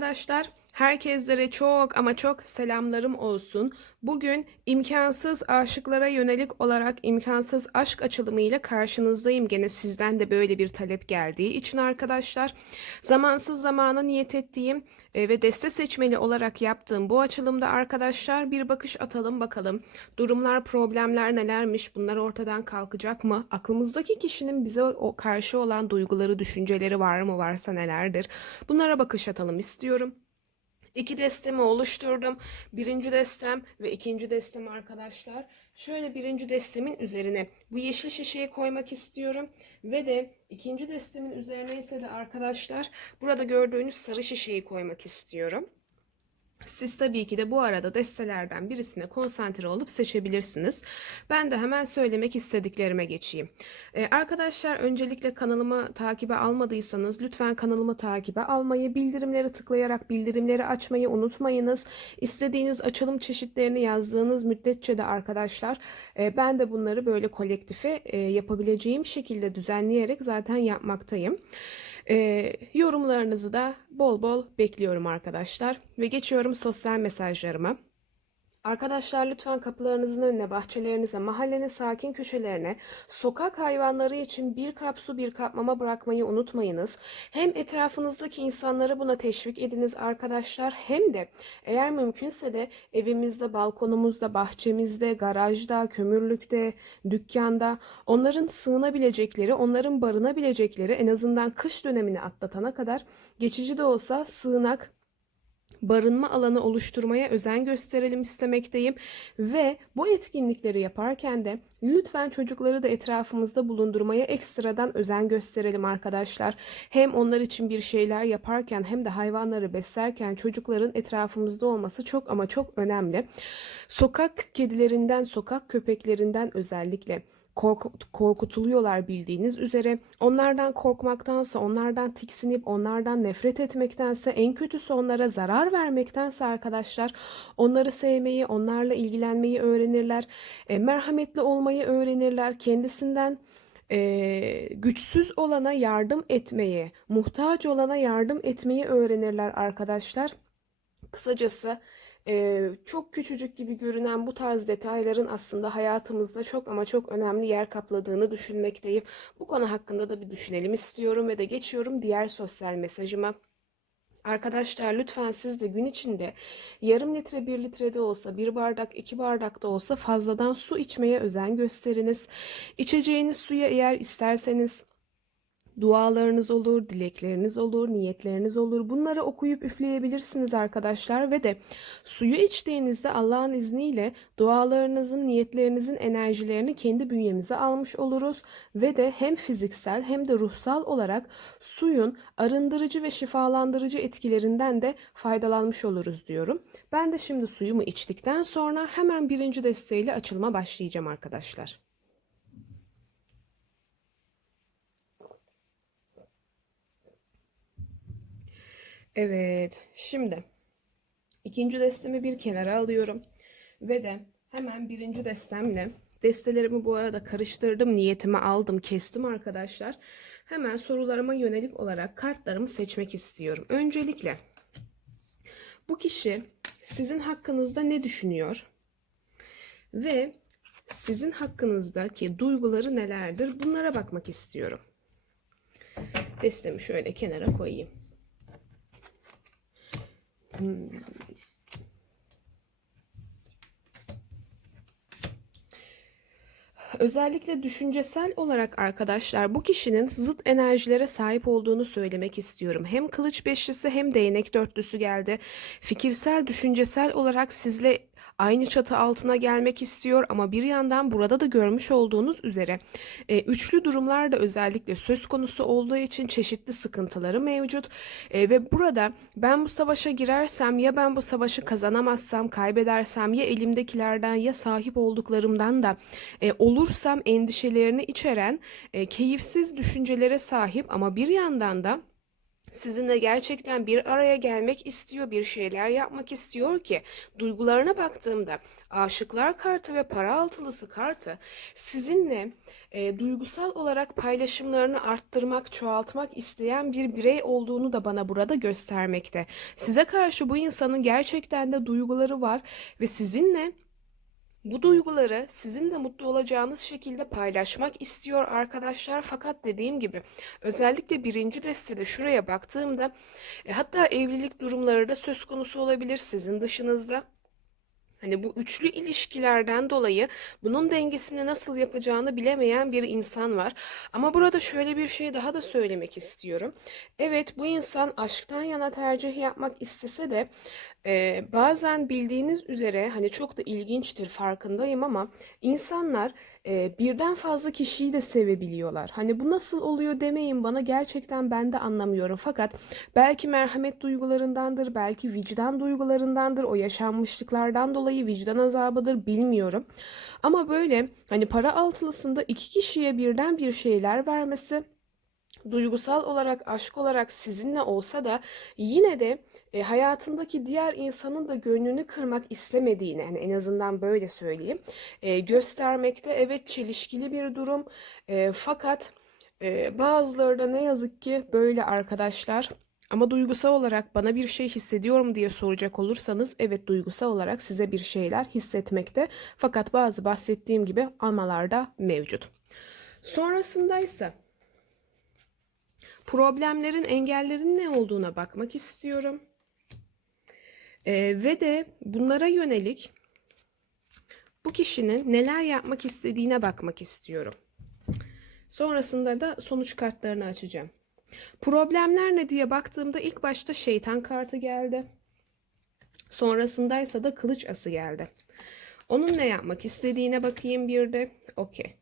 Arkadaşlar, herkeslere çok ama çok selamlarım olsun. Bugün imkansız aşıklara yönelik olarak imkansız aşk açılımı ile karşınızdayım. Gene sizden de böyle bir talep geldiği için arkadaşlar. Zamansız zamana niyet ettiğim e, ve deste seçmeni olarak yaptığım bu açılımda arkadaşlar bir bakış atalım bakalım. Durumlar, problemler nelermiş? Bunlar ortadan kalkacak mı? Aklımızdaki kişinin bize karşı olan duyguları, düşünceleri var mı? Varsa nelerdir? Bunlara bakış atalım istiyorum. İki destemi oluşturdum. Birinci destem ve ikinci destem arkadaşlar. Şöyle birinci destemin üzerine bu yeşil şişeyi koymak istiyorum. Ve de ikinci destemin üzerine ise de arkadaşlar burada gördüğünüz sarı şişeyi koymak istiyorum. Siz tabii ki de bu arada destelerden birisine konsantre olup seçebilirsiniz. Ben de hemen söylemek istediklerime geçeyim. Ee, arkadaşlar öncelikle kanalımı takibe almadıysanız lütfen kanalımı takibe almayı, bildirimleri tıklayarak bildirimleri açmayı unutmayınız. İstediğiniz açılım çeşitlerini yazdığınız müddetçe de arkadaşlar e, ben de bunları böyle kolektife e, yapabileceğim şekilde düzenleyerek zaten yapmaktayım. Ee, yorumlarınızı da bol bol bekliyorum arkadaşlar. Ve geçiyorum sosyal mesajlarıma. Arkadaşlar lütfen kapılarınızın önüne, bahçelerinize, mahallenin sakin köşelerine, sokak hayvanları için bir kap su, bir kap mama bırakmayı unutmayınız. Hem etrafınızdaki insanları buna teşvik ediniz arkadaşlar, hem de eğer mümkünse de evimizde, balkonumuzda, bahçemizde, garajda, kömürlükte, dükkanda onların sığınabilecekleri, onların barınabilecekleri en azından kış dönemini atlatana kadar geçici de olsa sığınak barınma alanı oluşturmaya özen gösterelim istemekteyim ve bu etkinlikleri yaparken de lütfen çocukları da etrafımızda bulundurmaya ekstradan özen gösterelim arkadaşlar. Hem onlar için bir şeyler yaparken hem de hayvanları beslerken çocukların etrafımızda olması çok ama çok önemli. Sokak kedilerinden, sokak köpeklerinden özellikle kork- korkutuluyorlar bildiğiniz üzere. Onlardan korkmaktansa, onlardan tiksinip onlardan nefret etmektense, en kötüsü onlara zarar vermektense arkadaşlar onları sevmeyi, onlarla ilgilenmeyi öğrenirler. E, merhametli olmayı öğrenirler. Kendisinden e, güçsüz olana yardım etmeyi, muhtaç olana yardım etmeyi öğrenirler arkadaşlar. Kısacası ee, çok küçücük gibi görünen bu tarz detayların aslında hayatımızda çok ama çok önemli yer kapladığını düşünmekteyim. Bu konu hakkında da bir düşünelim istiyorum ve de geçiyorum diğer sosyal mesajıma. Arkadaşlar lütfen siz de gün içinde yarım litre bir litrede olsa bir bardak iki bardak da olsa fazladan su içmeye özen gösteriniz. İçeceğiniz suya eğer isterseniz dualarınız olur, dilekleriniz olur, niyetleriniz olur. Bunları okuyup üfleyebilirsiniz arkadaşlar ve de suyu içtiğinizde Allah'ın izniyle dualarınızın, niyetlerinizin enerjilerini kendi bünyemize almış oluruz ve de hem fiziksel hem de ruhsal olarak suyun arındırıcı ve şifalandırıcı etkilerinden de faydalanmış oluruz diyorum. Ben de şimdi suyumu içtikten sonra hemen birinci desteğiyle açılma başlayacağım arkadaşlar. Evet, şimdi ikinci destemi bir kenara alıyorum ve de hemen birinci destemle destelerimi bu arada karıştırdım, niyetimi aldım, kestim arkadaşlar. Hemen sorularıma yönelik olarak kartlarımı seçmek istiyorum. Öncelikle bu kişi sizin hakkınızda ne düşünüyor ve sizin hakkınızdaki duyguları nelerdir? Bunlara bakmak istiyorum. Destemi şöyle kenara koyayım. Özellikle düşüncesel olarak arkadaşlar bu kişinin zıt enerjilere sahip olduğunu söylemek istiyorum. Hem kılıç beşlisi hem değnek dörtlüsü geldi. Fikirsel, düşüncesel olarak sizle aynı çatı altına gelmek istiyor ama bir yandan burada da görmüş olduğunuz üzere e, üçlü durumlar da özellikle söz konusu olduğu için çeşitli sıkıntıları mevcut. E, ve burada ben bu savaşa girersem ya ben bu savaşı kazanamazsam kaybedersem ya elimdekilerden ya sahip olduklarımdan da e, olursam endişelerini içeren e, keyifsiz düşüncelere sahip ama bir yandan da sizinle gerçekten bir araya gelmek istiyor, bir şeyler yapmak istiyor ki duygularına baktığımda aşıklar kartı ve para altılısı kartı sizinle e, duygusal olarak paylaşımlarını arttırmak, çoğaltmak isteyen bir birey olduğunu da bana burada göstermekte. Size karşı bu insanın gerçekten de duyguları var ve sizinle bu duyguları sizin de mutlu olacağınız şekilde paylaşmak istiyor arkadaşlar. Fakat dediğim gibi özellikle birinci destede şuraya baktığımda e, hatta evlilik durumları da söz konusu olabilir sizin dışınızda. Hani bu üçlü ilişkilerden dolayı bunun dengesini nasıl yapacağını bilemeyen bir insan var. Ama burada şöyle bir şey daha da söylemek istiyorum. Evet bu insan aşktan yana tercih yapmak istese de e, bazen bildiğiniz üzere hani çok da ilginçtir farkındayım ama insanlar e, birden fazla kişiyi de sevebiliyorlar. Hani bu nasıl oluyor demeyin bana gerçekten ben de anlamıyorum. Fakat belki merhamet duygularındandır, belki vicdan duygularındandır, o yaşanmışlıklardan dolayı vicdan azabıdır bilmiyorum. Ama böyle hani para altılısında iki kişiye birden bir şeyler vermesi duygusal olarak, aşk olarak sizinle olsa da yine de e, hayatındaki diğer insanın da gönlünü kırmak istemediğini, yani en azından böyle söyleyeyim, e, göstermekte. Evet çelişkili bir durum E, fakat e, bazıları da ne yazık ki böyle arkadaşlar. Ama duygusal olarak bana bir şey hissediyorum diye soracak olursanız evet duygusal olarak size bir şeyler hissetmekte. Fakat bazı bahsettiğim gibi amalar da mevcut. Sonrasındaysa problemlerin, engellerin ne olduğuna bakmak istiyorum. Ee, ve de bunlara yönelik bu kişinin neler yapmak istediğine bakmak istiyorum. Sonrasında da sonuç kartlarını açacağım. Problemler ne diye baktığımda ilk başta şeytan kartı geldi. Sonrasındaysa da kılıç ası geldi. Onun ne yapmak istediğine bakayım bir de. Okey.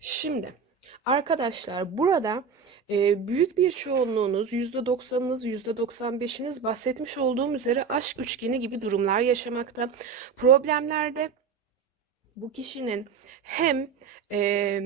Şimdi Arkadaşlar burada e, büyük bir çoğunluğunuz %90'ınız %95'iniz bahsetmiş olduğum üzere aşk üçgeni gibi durumlar yaşamakta. Problemlerde bu kişinin hem e,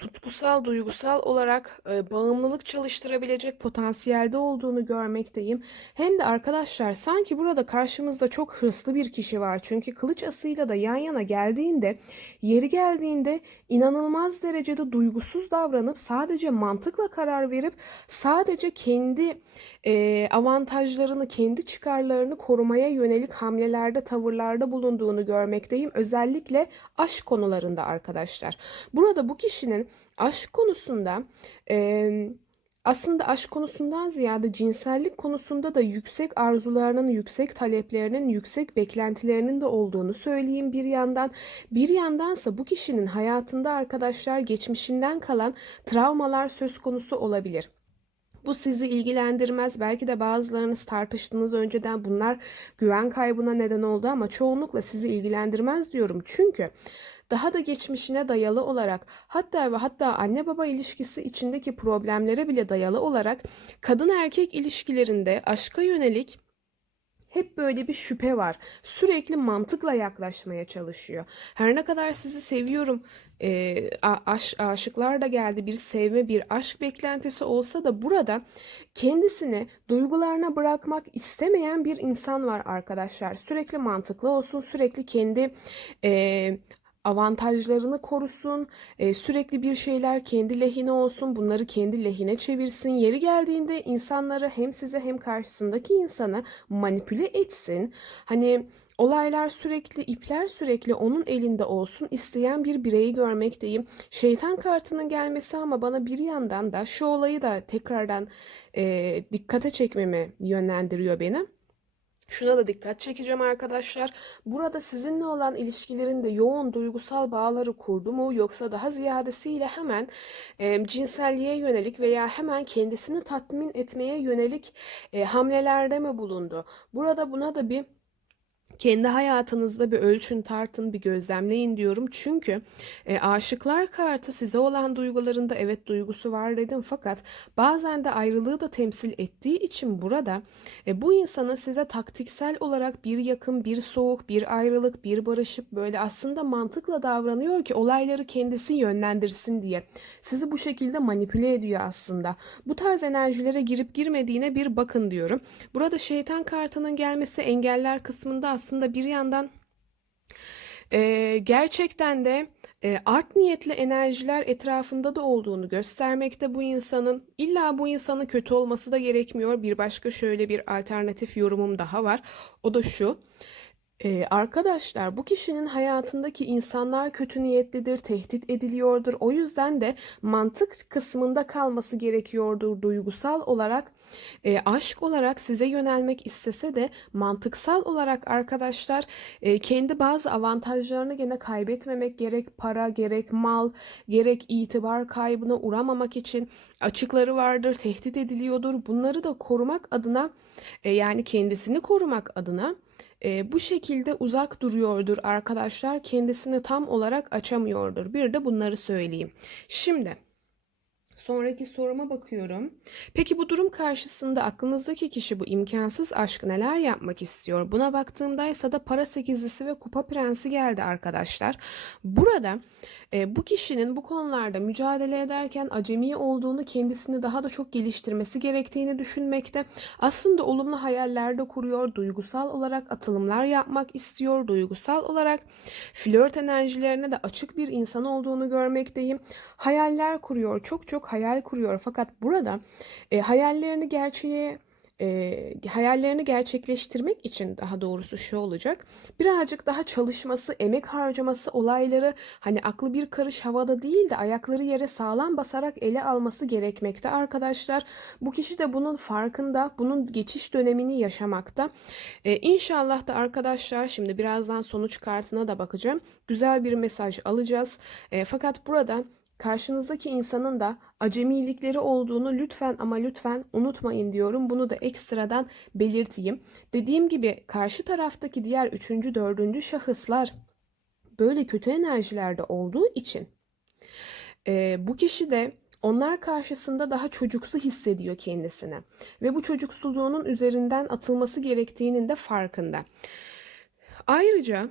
tutkusal, duygusal olarak e, bağımlılık çalıştırabilecek potansiyelde olduğunu görmekteyim. Hem de arkadaşlar sanki burada karşımızda çok hırslı bir kişi var. Çünkü kılıç asıyla da yan yana geldiğinde, yeri geldiğinde inanılmaz derecede duygusuz davranıp sadece mantıkla karar verip sadece kendi e, avantajlarını, kendi çıkarlarını korumaya yönelik hamlelerde, tavırlarda bulunduğunu görmekteyim. Özellikle aşk konularında arkadaşlar. Burada bu kişinin aşk konusunda e, aslında aşk konusundan ziyade cinsellik konusunda da yüksek arzularının, yüksek taleplerinin, yüksek beklentilerinin de olduğunu söyleyeyim bir yandan. Bir yandansa bu kişinin hayatında arkadaşlar geçmişinden kalan travmalar söz konusu olabilir. Bu sizi ilgilendirmez. Belki de bazılarınız tartıştınız önceden bunlar güven kaybına neden oldu ama çoğunlukla sizi ilgilendirmez diyorum. Çünkü daha da geçmişine dayalı olarak hatta ve hatta anne baba ilişkisi içindeki problemlere bile dayalı olarak kadın erkek ilişkilerinde aşka yönelik hep böyle bir şüphe var. Sürekli mantıkla yaklaşmaya çalışıyor. Her ne kadar sizi seviyorum, e, aş, aşıklar da geldi bir sevme bir aşk beklentisi olsa da burada kendisini duygularına bırakmak istemeyen bir insan var arkadaşlar. Sürekli mantıklı olsun, sürekli kendi e, avantajlarını korusun, e, sürekli bir şeyler kendi lehine olsun, bunları kendi lehine çevirsin. Yeri geldiğinde insanları hem size hem karşısındaki insanı manipüle etsin. Hani Olaylar sürekli, ipler sürekli onun elinde olsun isteyen bir bireyi görmekteyim. Şeytan kartının gelmesi ama bana bir yandan da şu olayı da tekrardan e, dikkate çekmemi yönlendiriyor beni. Şuna da dikkat çekeceğim arkadaşlar. Burada sizinle olan ilişkilerinde yoğun duygusal bağları kurdu mu yoksa daha ziyadesiyle hemen e, cinselliğe yönelik veya hemen kendisini tatmin etmeye yönelik e, hamlelerde mi bulundu? Burada buna da bir kendi hayatınızda bir ölçün tartın bir gözlemleyin diyorum. Çünkü e, aşıklar kartı size olan duygularında evet duygusu var dedim fakat bazen de ayrılığı da temsil ettiği için burada e, bu insanın size taktiksel olarak bir yakın, bir soğuk, bir ayrılık, bir barışıp böyle aslında mantıkla davranıyor ki olayları kendisi yönlendirsin diye. Sizi bu şekilde manipüle ediyor aslında. Bu tarz enerjilere girip girmediğine bir bakın diyorum. Burada şeytan kartının gelmesi engeller kısmında aslında bir yandan e, gerçekten de e, art niyetli enerjiler etrafında da olduğunu göstermekte bu insanın. İlla bu insanın kötü olması da gerekmiyor. Bir başka şöyle bir alternatif yorumum daha var. O da şu. Ee, arkadaşlar bu kişinin hayatındaki insanlar kötü niyetlidir, tehdit ediliyordur. O yüzden de mantık kısmında kalması gerekiyordur duygusal olarak. E, aşk olarak size yönelmek istese de mantıksal olarak arkadaşlar e, kendi bazı avantajlarını gene kaybetmemek gerek para gerek mal gerek itibar kaybına uğramamak için açıkları vardır, tehdit ediliyordur. Bunları da korumak adına e, yani kendisini korumak adına e, bu şekilde uzak duruyordur arkadaşlar. Kendisini tam olarak açamıyordur. Bir de bunları söyleyeyim. Şimdi sonraki soruma bakıyorum. Peki bu durum karşısında aklınızdaki kişi bu imkansız aşkı neler yapmak istiyor? Buna baktığımda ise da para sekizlisi ve kupa prensi geldi arkadaşlar. Burada e, bu kişinin bu konularda mücadele ederken acemi olduğunu kendisini daha da çok geliştirmesi gerektiğini düşünmekte. Aslında olumlu hayaller de kuruyor. Duygusal olarak atılımlar yapmak istiyor. Duygusal olarak flört enerjilerine de açık bir insan olduğunu görmekteyim. Hayaller kuruyor. Çok çok hayal kuruyor. Fakat burada e, hayallerini gerçeğe e, hayallerini gerçekleştirmek için daha doğrusu şu olacak. Birazcık daha çalışması, emek harcaması, olayları hani aklı bir karış havada değil de ayakları yere sağlam basarak ele alması gerekmekte arkadaşlar. Bu kişi de bunun farkında, bunun geçiş dönemini yaşamakta. E, inşallah da arkadaşlar şimdi birazdan sonuç kartına da bakacağım. Güzel bir mesaj alacağız. E, fakat burada Karşınızdaki insanın da acemilikleri olduğunu lütfen ama lütfen unutmayın diyorum. Bunu da ekstradan belirteyim. Dediğim gibi karşı taraftaki diğer üçüncü, dördüncü şahıslar böyle kötü enerjilerde olduğu için e, bu kişi de onlar karşısında daha çocuksu hissediyor kendisini ve bu çocuksuluğunun üzerinden atılması gerektiğinin de farkında. Ayrıca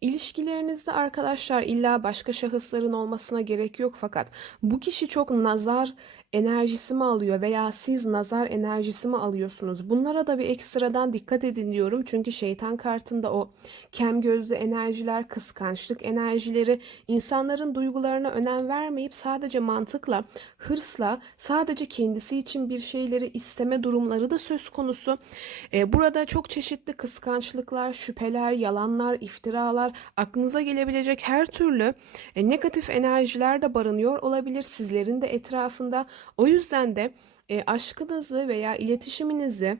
İlişkilerinizde arkadaşlar illa başka şahısların olmasına gerek yok fakat bu kişi çok nazar enerjisi mi alıyor veya siz nazar enerjisi mi alıyorsunuz? Bunlara da bir ekstradan dikkat edin diyorum. Çünkü şeytan kartında o kem gözlü enerjiler, kıskançlık enerjileri, insanların duygularına önem vermeyip sadece mantıkla, hırsla, sadece kendisi için bir şeyleri isteme durumları da söz konusu. Ee, burada çok çeşitli kıskançlıklar, şüpheler, yalanlar, iftiralar, aklınıza gelebilecek her türlü e, negatif enerjiler de barınıyor olabilir sizlerin de etrafında. O yüzden de e, aşkınızı veya iletişiminizi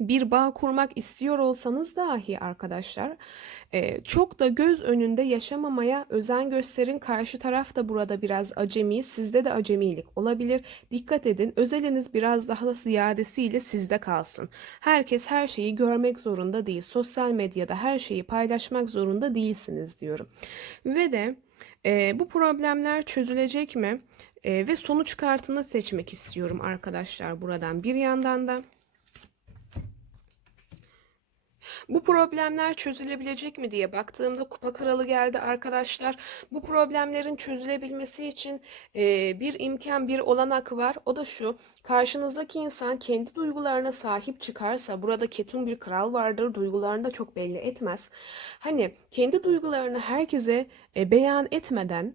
bir bağ kurmak istiyor olsanız dahi arkadaşlar e, çok da göz önünde yaşamamaya özen gösterin. Karşı taraf da burada biraz acemi, sizde de acemilik olabilir. Dikkat edin özeliniz biraz daha ziyadesiyle sizde kalsın. Herkes her şeyi görmek zorunda değil. Sosyal medyada her şeyi paylaşmak zorunda değilsiniz diyorum. Ve de e, bu problemler çözülecek mi? E, ve sonuç kartını seçmek istiyorum arkadaşlar buradan. Bir yandan da bu problemler çözülebilecek mi diye baktığımda kupa kralı geldi arkadaşlar. Bu problemlerin çözülebilmesi için e, bir imkan, bir olanak var. O da şu. Karşınızdaki insan kendi duygularına sahip çıkarsa burada ketum bir kral vardır. Duygularını da çok belli etmez. Hani kendi duygularını herkese e, beyan etmeden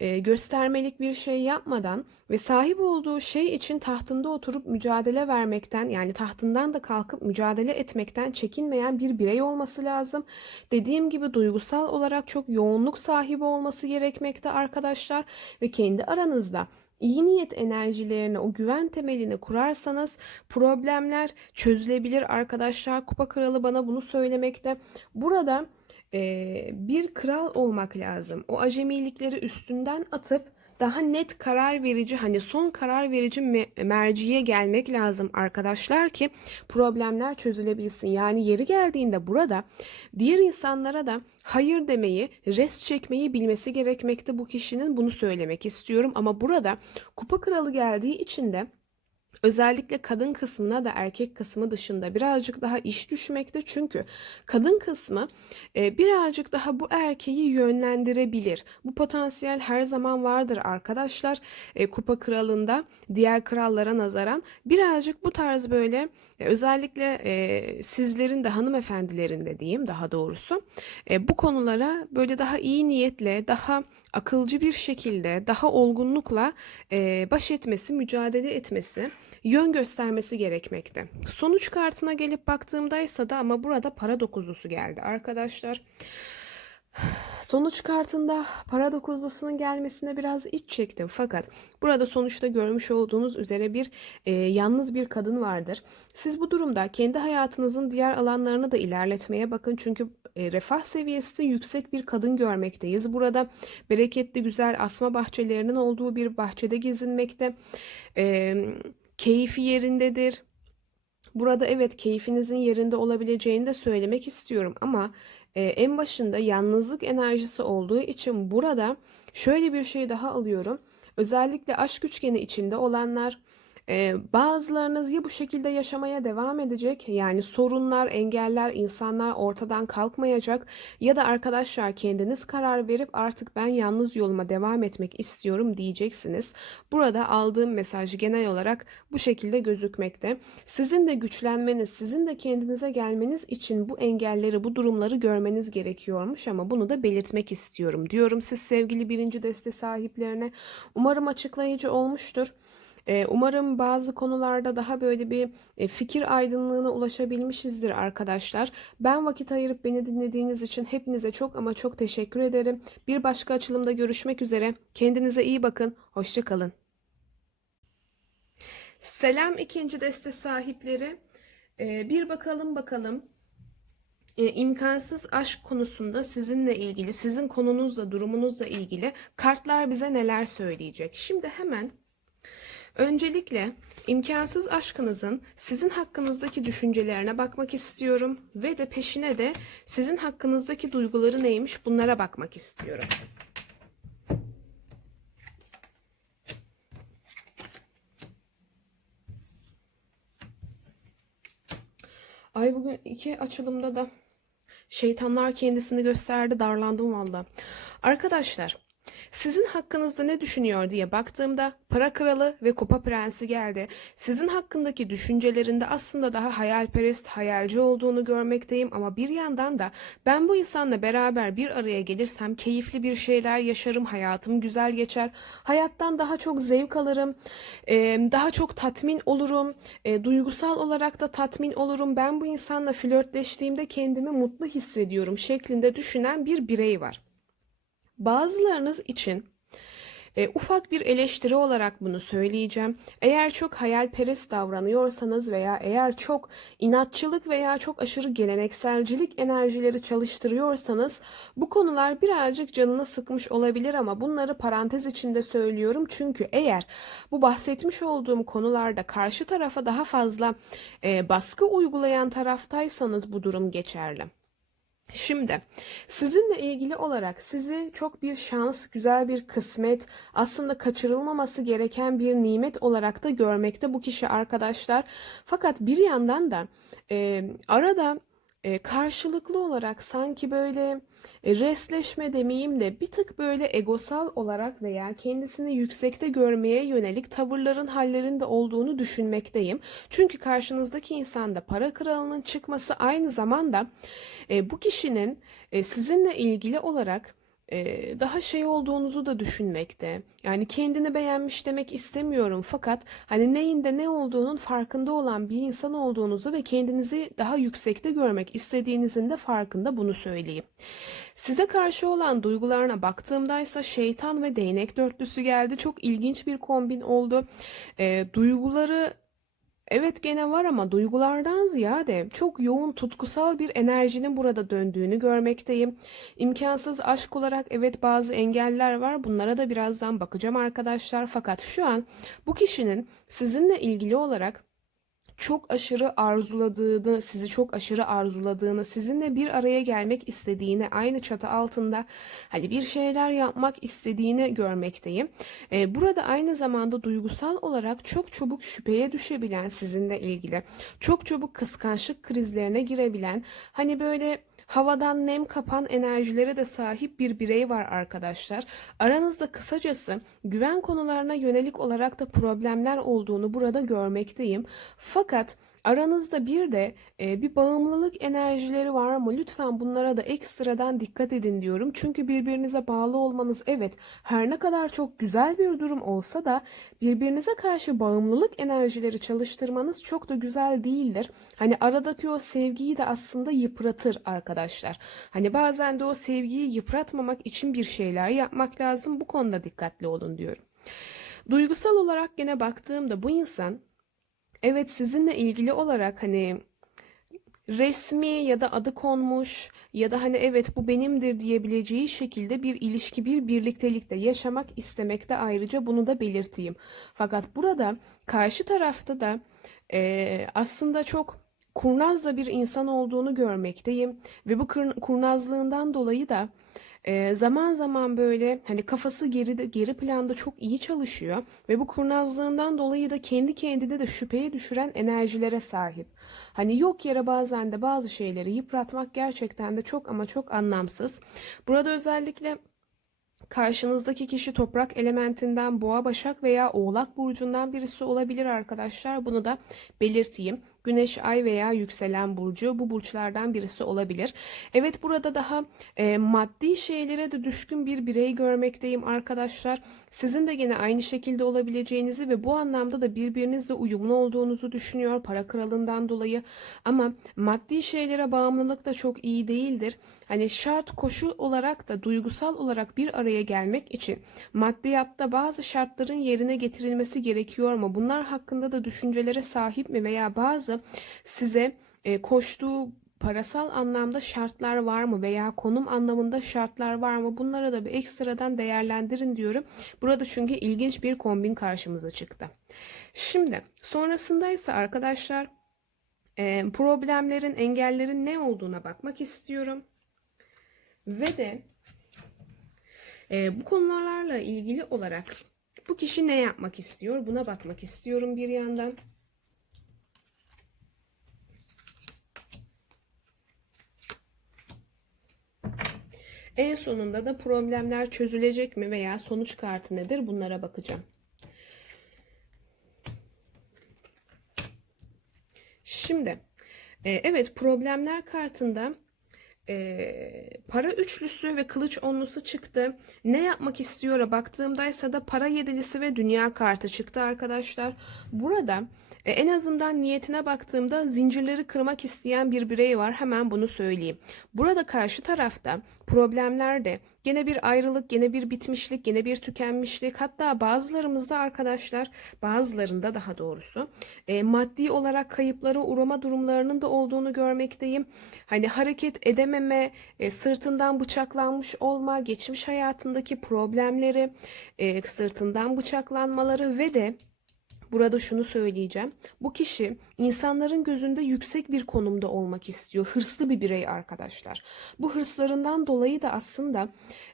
e, göstermelik bir şey yapmadan ve sahip olduğu şey için tahtında oturup mücadele vermekten yani tahtından da kalkıp mücadele etmekten çekinmeyen bir birey olması lazım. Dediğim gibi duygusal olarak çok yoğunluk sahibi olması gerekmekte arkadaşlar ve kendi aranızda iyi niyet enerjilerine, o güven temelini kurarsanız problemler çözülebilir arkadaşlar. Kupa Kralı bana bunu söylemekte. Burada e, bir kral olmak lazım. O acemilikleri üstünden atıp daha net karar verici hani son karar verici me- merciye gelmek lazım arkadaşlar ki problemler çözülebilsin. Yani yeri geldiğinde burada diğer insanlara da hayır demeyi, res çekmeyi bilmesi gerekmekte bu kişinin bunu söylemek istiyorum ama burada kupa kralı geldiği için de Özellikle kadın kısmına da erkek kısmı dışında birazcık daha iş düşmekte çünkü kadın kısmı e, birazcık daha bu erkeği yönlendirebilir. Bu potansiyel her zaman vardır arkadaşlar. E, Kupa kralında diğer krallara nazaran birazcık bu tarz böyle e, özellikle e, sizlerin de hanımefendilerin de diyeyim daha doğrusu e, bu konulara böyle daha iyi niyetle daha akılcı bir şekilde daha olgunlukla e, baş etmesi, mücadele etmesi, yön göstermesi gerekmekte. Sonuç kartına gelip baktığımdaysa da ama burada para dokuzlusu geldi arkadaşlar. Sonuç kartında para dokuzlusunun gelmesine biraz iç çektim fakat burada sonuçta görmüş olduğunuz üzere bir e, yalnız bir kadın vardır. Siz bu durumda kendi hayatınızın diğer alanlarını da ilerletmeye bakın çünkü e, refah seviyesi yüksek bir kadın görmekteyiz. Burada bereketli güzel asma bahçelerinin olduğu bir bahçede gezinmekte. E, keyfi yerindedir. Burada evet keyfinizin yerinde olabileceğini de söylemek istiyorum ama e, en başında yalnızlık enerjisi olduğu için burada şöyle bir şey daha alıyorum. Özellikle aşk üçgeni içinde olanlar ee, bazılarınız ya bu şekilde yaşamaya devam edecek yani sorunlar, engeller, insanlar ortadan kalkmayacak ya da arkadaşlar kendiniz karar verip artık ben yalnız yoluma devam etmek istiyorum diyeceksiniz. Burada aldığım mesaj genel olarak bu şekilde gözükmekte. Sizin de güçlenmeniz, sizin de kendinize gelmeniz için bu engelleri, bu durumları görmeniz gerekiyormuş ama bunu da belirtmek istiyorum diyorum siz sevgili birinci deste sahiplerine. Umarım açıklayıcı olmuştur. Ee, umarım bazı konularda daha böyle bir e, fikir aydınlığına ulaşabilmişizdir arkadaşlar. Ben vakit ayırıp beni dinlediğiniz için hepinize çok ama çok teşekkür ederim. Bir başka açılımda görüşmek üzere. Kendinize iyi bakın. Hoşçakalın. Selam ikinci deste sahipleri. Ee, bir bakalım bakalım e, imkansız aşk konusunda sizinle ilgili, sizin konunuzla, durumunuzla ilgili kartlar bize neler söyleyecek? Şimdi hemen Öncelikle imkansız aşkınızın sizin hakkınızdaki düşüncelerine bakmak istiyorum ve de peşine de sizin hakkınızdaki duyguları neymiş bunlara bakmak istiyorum. Ay bugün iki açılımda da şeytanlar kendisini gösterdi darlandım valla. Arkadaşlar sizin hakkınızda ne düşünüyor diye baktığımda para kralı ve kupa prensi geldi. Sizin hakkındaki düşüncelerinde aslında daha hayalperest, hayalci olduğunu görmekteyim ama bir yandan da ben bu insanla beraber bir araya gelirsem keyifli bir şeyler yaşarım, hayatım güzel geçer, hayattan daha çok zevk alırım, daha çok tatmin olurum, duygusal olarak da tatmin olurum. Ben bu insanla flörtleştiğimde kendimi mutlu hissediyorum şeklinde düşünen bir birey var. Bazılarınız için e, ufak bir eleştiri olarak bunu söyleyeceğim. Eğer çok hayalperest davranıyorsanız veya eğer çok inatçılık veya çok aşırı gelenekselcilik enerjileri çalıştırıyorsanız bu konular birazcık canını sıkmış olabilir ama bunları parantez içinde söylüyorum. Çünkü eğer bu bahsetmiş olduğum konularda karşı tarafa daha fazla e, baskı uygulayan taraftaysanız bu durum geçerli. Şimdi sizinle ilgili olarak sizi çok bir şans, güzel bir kısmet, aslında kaçırılmaması gereken bir nimet olarak da görmekte bu kişi arkadaşlar. Fakat bir yandan da e, arada e, karşılıklı olarak sanki böyle e, resleşme demeyeyim de bir tık böyle egosal olarak veya kendisini yüksekte görmeye yönelik tavırların hallerinde olduğunu düşünmekteyim. Çünkü karşınızdaki insanda para kralının çıkması aynı zamanda e, bu kişinin e, sizinle ilgili olarak daha şey olduğunuzu da düşünmekte. Yani kendini beğenmiş demek istemiyorum fakat hani neyinde ne olduğunun farkında olan bir insan olduğunuzu ve kendinizi daha yüksekte görmek istediğinizin de farkında bunu söyleyeyim. Size karşı olan duygularına baktığımda ise şeytan ve değnek dörtlüsü geldi. Çok ilginç bir kombin oldu. E, duyguları Evet gene var ama duygulardan ziyade çok yoğun tutkusal bir enerjinin burada döndüğünü görmekteyim. İmkansız aşk olarak evet bazı engeller var. Bunlara da birazdan bakacağım arkadaşlar. Fakat şu an bu kişinin sizinle ilgili olarak çok aşırı arzuladığını, sizi çok aşırı arzuladığını, sizinle bir araya gelmek istediğini, aynı çatı altında hani bir şeyler yapmak istediğini görmekteyim. Ee, burada aynı zamanda duygusal olarak çok çabuk şüpheye düşebilen sizinle ilgili, çok çabuk kıskançlık krizlerine girebilen, hani böyle havadan nem kapan enerjilere de sahip bir birey var arkadaşlar. Aranızda kısacası güven konularına yönelik olarak da problemler olduğunu burada görmekteyim. Fakat aranızda bir de e, bir bağımlılık enerjileri var mı? Lütfen bunlara da ekstradan dikkat edin diyorum. Çünkü birbirinize bağlı olmanız evet her ne kadar çok güzel bir durum olsa da birbirinize karşı bağımlılık enerjileri çalıştırmanız çok da güzel değildir. Hani aradaki o sevgiyi de aslında yıpratır arkadaşlar. Hani bazen de o sevgiyi yıpratmamak için bir şeyler yapmak lazım. Bu konuda dikkatli olun diyorum. Duygusal olarak gene baktığımda bu insan evet sizinle ilgili olarak hani resmi ya da adı konmuş ya da hani evet bu benimdir diyebileceği şekilde bir ilişki, bir birliktelikte yaşamak istemekte ayrıca bunu da belirteyim. Fakat burada karşı tarafta da e, aslında çok kurnaz da bir insan olduğunu görmekteyim ve bu kurnazlığından dolayı da zaman zaman böyle hani kafası geride geri planda çok iyi çalışıyor ve bu kurnazlığından dolayı da kendi kendine de şüpheye düşüren enerjilere sahip. Hani yok yere bazen de bazı şeyleri yıpratmak gerçekten de çok ama çok anlamsız. Burada özellikle Karşınızdaki kişi toprak elementinden boğa, başak veya oğlak burcundan birisi olabilir arkadaşlar. Bunu da belirteyim. Güneş, ay veya yükselen burcu bu burçlardan birisi olabilir. Evet burada daha e, maddi şeylere de düşkün bir birey görmekteyim arkadaşlar. Sizin de gene aynı şekilde olabileceğinizi ve bu anlamda da birbirinizle uyumlu olduğunuzu düşünüyor para kralından dolayı. Ama maddi şeylere bağımlılık da çok iyi değildir. Hani şart koşul olarak da duygusal olarak bir araya gelmek için maddiyatta bazı şartların yerine getirilmesi gerekiyor mu? Bunlar hakkında da düşüncelere sahip mi veya bazı size e, koştuğu parasal anlamda şartlar var mı veya konum anlamında şartlar var mı? Bunları da bir ekstradan değerlendirin diyorum. Burada çünkü ilginç bir kombin karşımıza çıktı. Şimdi sonrasında ise arkadaşlar e, problemlerin, engellerin ne olduğuna bakmak istiyorum. Ve de e, bu konularla ilgili olarak bu kişi ne yapmak istiyor? Buna bakmak istiyorum bir yandan. En sonunda da problemler çözülecek mi veya sonuç kartı nedir? Bunlara bakacağım. Şimdi e, evet problemler kartında e, para üçlüsü ve kılıç onlusu çıktı. Ne yapmak istiyor'a baktığımdaysa da para yedilisi ve dünya kartı çıktı arkadaşlar. Burada e, en azından niyetine baktığımda zincirleri kırmak isteyen bir birey var. Hemen bunu söyleyeyim. Burada karşı tarafta problemlerde gene bir ayrılık, gene bir bitmişlik, gene bir tükenmişlik. Hatta bazılarımızda arkadaşlar, bazılarında daha doğrusu e, maddi olarak kayıplara uğrama durumlarının da olduğunu görmekteyim. Hani hareket edememe, e, sırtından bıçaklanmış olma, geçmiş hayatındaki problemleri, e, sırtından bıçaklanmaları ve de Burada şunu söyleyeceğim. Bu kişi insanların gözünde yüksek bir konumda olmak istiyor. Hırslı bir birey arkadaşlar. Bu hırslarından dolayı da aslında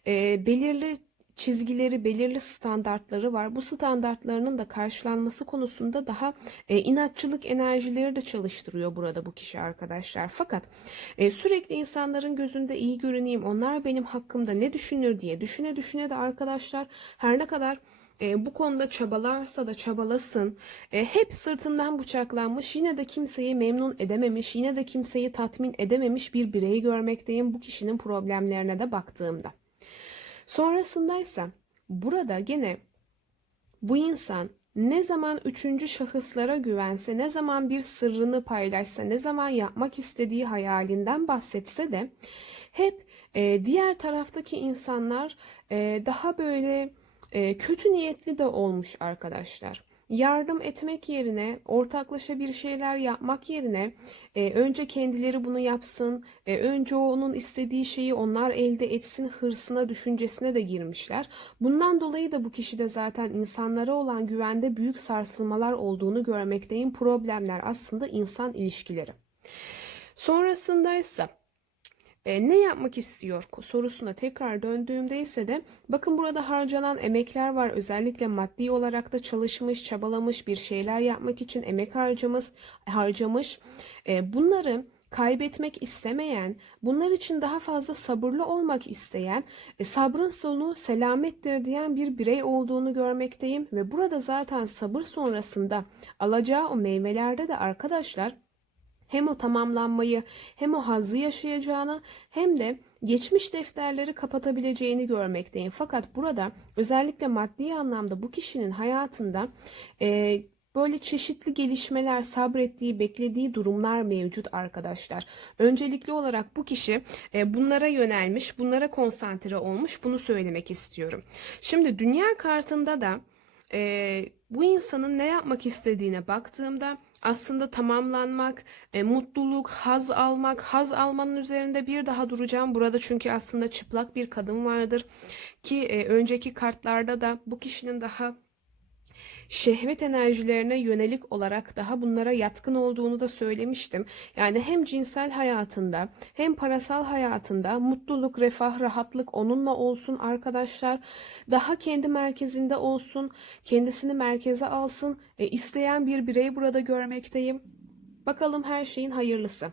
e, belirli çizgileri, belirli standartları var. Bu standartlarının da karşılanması konusunda daha e, inatçılık enerjileri de çalıştırıyor burada bu kişi arkadaşlar. Fakat e, sürekli insanların gözünde iyi görüneyim, onlar benim hakkımda ne düşünür diye düşüne düşüne de arkadaşlar her ne kadar e, bu konuda çabalarsa da çabalasın. E, hep sırtından bıçaklanmış, yine de kimseyi memnun edememiş, yine de kimseyi tatmin edememiş bir bireyi görmekteyim bu kişinin problemlerine de baktığımda. Sonrasındaysa burada gene bu insan ne zaman üçüncü şahıslara güvense, ne zaman bir sırrını paylaşsa, ne zaman yapmak istediği hayalinden bahsetse de hep e, diğer taraftaki insanlar e, daha böyle e, kötü niyetli de olmuş arkadaşlar. Yardım etmek yerine, ortaklaşa bir şeyler yapmak yerine e, önce kendileri bunu yapsın, e, önce onun istediği şeyi onlar elde etsin hırsına, düşüncesine de girmişler. Bundan dolayı da bu kişide zaten insanlara olan güvende büyük sarsılmalar olduğunu görmekteyim. Problemler aslında insan ilişkileri. Sonrasında ise e, ne yapmak istiyor sorusuna tekrar döndüğümde ise de bakın burada harcanan emekler var. Özellikle maddi olarak da çalışmış, çabalamış, bir şeyler yapmak için emek harcamış, harcamış. E, bunları kaybetmek istemeyen, bunlar için daha fazla sabırlı olmak isteyen, e, sabrın sonu selamettir diyen bir birey olduğunu görmekteyim ve burada zaten sabır sonrasında alacağı o meyvelerde de arkadaşlar hem o tamamlanmayı hem o hazzı yaşayacağını hem de geçmiş defterleri kapatabileceğini görmekteyim. Fakat burada özellikle maddi anlamda bu kişinin hayatında e, böyle çeşitli gelişmeler, sabrettiği, beklediği durumlar mevcut arkadaşlar. Öncelikli olarak bu kişi e, bunlara yönelmiş, bunlara konsantre olmuş. Bunu söylemek istiyorum. Şimdi dünya kartında da e, bu insanın ne yapmak istediğine baktığımda aslında tamamlanmak, e, mutluluk, haz almak, haz almanın üzerinde bir daha duracağım. Burada çünkü aslında çıplak bir kadın vardır ki e, önceki kartlarda da bu kişinin daha şehvet enerjilerine yönelik olarak daha bunlara yatkın olduğunu da söylemiştim. Yani hem cinsel hayatında hem parasal hayatında mutluluk, refah, rahatlık onunla olsun arkadaşlar. Daha kendi merkezinde olsun, kendisini merkeze alsın. E, isteyen bir birey burada görmekteyim. Bakalım her şeyin hayırlısı.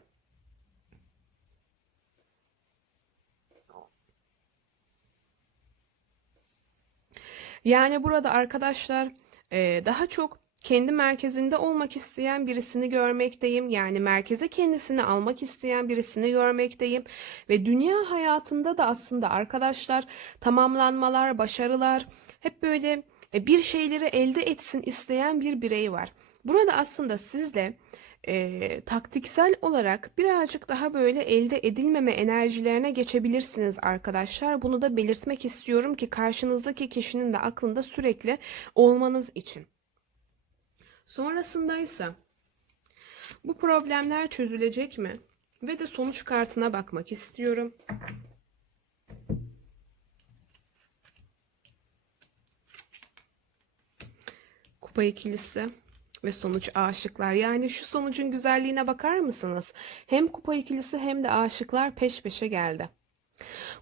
Yani burada arkadaşlar ee, daha çok kendi merkezinde olmak isteyen birisini görmekteyim. Yani merkeze kendisini almak isteyen birisini görmekteyim. Ve dünya hayatında da aslında arkadaşlar tamamlanmalar, başarılar hep böyle e, bir şeyleri elde etsin isteyen bir birey var. Burada aslında sizle e, taktiksel olarak birazcık daha böyle elde edilmeme enerjilerine geçebilirsiniz arkadaşlar. Bunu da belirtmek istiyorum ki karşınızdaki kişinin de aklında sürekli olmanız için. Sonrasında ise bu problemler çözülecek mi? Ve de sonuç kartına bakmak istiyorum. Kupa ikilisi ve sonuç aşıklar. Yani şu sonucun güzelliğine bakar mısınız? Hem kupa ikilisi hem de aşıklar peş peşe geldi.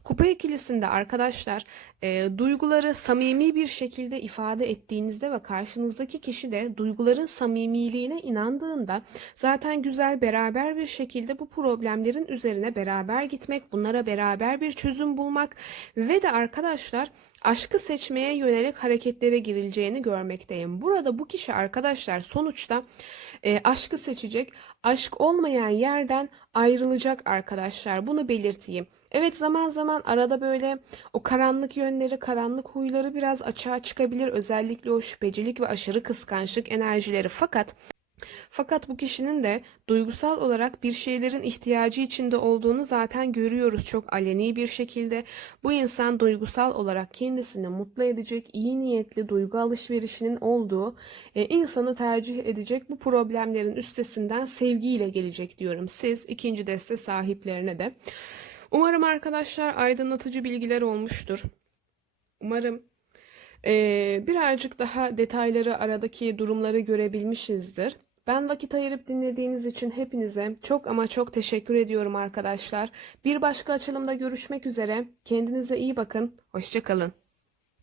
Kupa ikilisinde arkadaşlar e, duyguları samimi bir şekilde ifade ettiğinizde ve karşınızdaki kişi de duyguların samimiliğine inandığında zaten güzel beraber bir şekilde bu problemlerin üzerine beraber gitmek, bunlara beraber bir çözüm bulmak ve de arkadaşlar aşkı seçmeye yönelik hareketlere girileceğini görmekteyim. Burada bu kişi arkadaşlar sonuçta e, aşkı seçecek, aşk olmayan yerden ayrılacak arkadaşlar. Bunu belirteyim. Evet zaman zaman arada böyle o karanlık yönleri, karanlık huyları biraz açığa çıkabilir. Özellikle o şüphecilik ve aşırı kıskançlık enerjileri. Fakat fakat bu kişinin de duygusal olarak bir şeylerin ihtiyacı içinde olduğunu zaten görüyoruz çok aleni bir şekilde. Bu insan duygusal olarak kendisini mutlu edecek, iyi niyetli duygu alışverişinin olduğu e, insanı tercih edecek bu problemlerin üstesinden sevgiyle gelecek diyorum. Siz ikinci deste sahiplerine de. Umarım arkadaşlar aydınlatıcı bilgiler olmuştur. Umarım e, birazcık daha detayları aradaki durumları görebilmişizdir. Ben vakit ayırıp dinlediğiniz için hepinize çok ama çok teşekkür ediyorum arkadaşlar. Bir başka açılımda görüşmek üzere. Kendinize iyi bakın. Hoşçakalın.